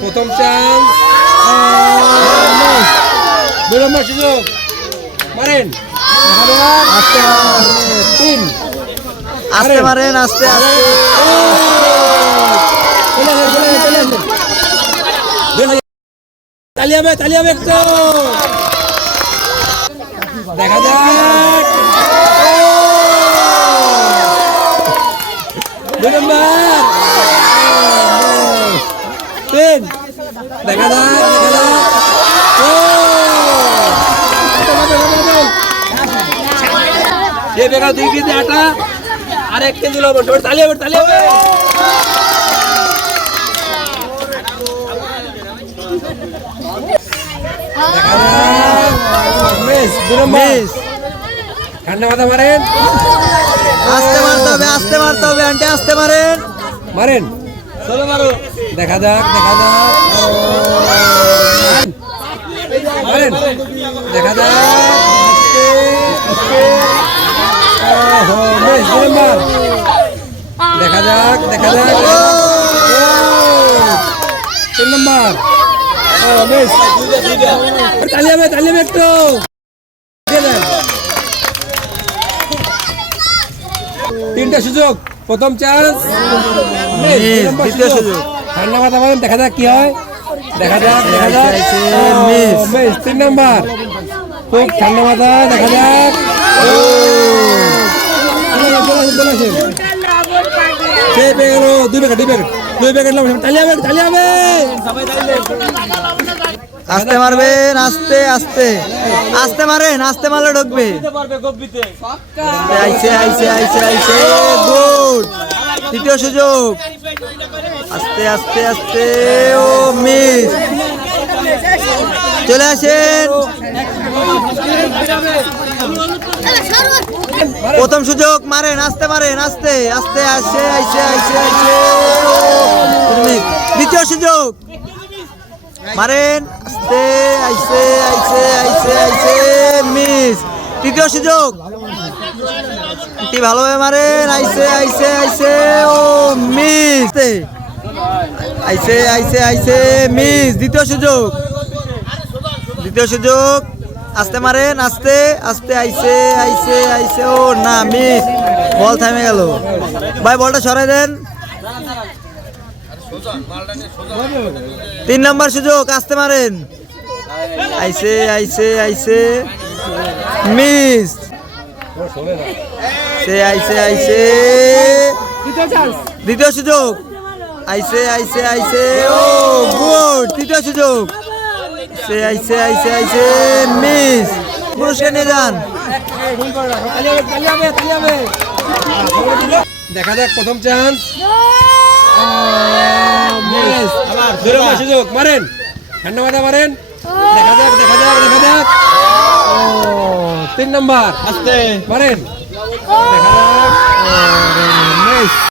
প্রথম চান্স দুই নম্বর সুযোগ। মারেন। তিন। আস্তে মারেন। আস্তে আস্তে। তালি হবে তালি হবে একটু। দেখা যাক। দুই নম্বর তিন দেখা যাক দেখা যাক। ও! হবে, হবে, হবে। যে দুই কেজি আটা আর এক কেজি লবণ। তালি হবে তালি হবে ঠান্ডা মাথা মারেন। আস্তে মারতে হবে আস্তে মারতে হবে আন্টি আস্তে মারেন। মারেন। দেখা যাক দেখা যাক। দেখা যাক। দেখা যাক দেখা যাক। তিন নম্বর। তালি হবে তালি হবে একটু। তিনটা সুযোগ। প্রথম চান্স দ্বিতীয় সুযোগ। ঠান্ডা মাথা বলেন দেখা যাক কি হয়। দেখা যাক দেখা যাক। Miss, তিন নাম্বার। খুব ঠান্ডা মাথা দেখা যাক। পেয়ে গেল? দুই প্যাকেট দুই প্যাকেট আস্তে মারবেন, আস্তে আস্তে। আস্তে মারেন, আস্তে মারলে ঢুকবে। আইসে আইসে আইসে তৃতীয় সুযোগ। আস্তে আস্তে আস্তে, ও মিস। চলে আসেন। প্রথম সুযোগ, মারেন, আস্তে মারেন, আস্তে আস্তে, আসে আইছে আইসে আইসে দ্বিতীয় সুযোগ। মারেন, আস্তে আইছে আইছে আইছে আইছে মিস। তৃতীয় সুযোগ। টি ভালোভাবে মারেন আইছে আইসে আইছে ও, মিস। আইছে আইছে আইসে, মিস। দ্বিতীয় সুযোগ। দ্বিতীয় সুযোগ, আস্তে মারেন, আস্তে আস্তে আইছে আইছে আইছে ও না, মিস, বল থামে গেল। ভাই, বলটা সরাই দেন। তিন নম্বর সুযোগ, আসতে মারেন। আইসে আইসে আইসে, মিস। সে আইসে আইসে। দ্বিতীয় সুযোগ। আইসে আইসে আইসে, ও, গুড। তৃতীয় সুযোগ। সে আইসে আইসে আইসে মিস। পুরস্কার নিয়ে যান। দেখা যাক প্রথম চান্স সুযোগ মারেন। ঠান্ডা মাথা মারেন। দেখা যাক দেখা যাক দেখা যাক। ও তিন নম্বর। আস্তে। মারেন। দেখা যাক। মিস।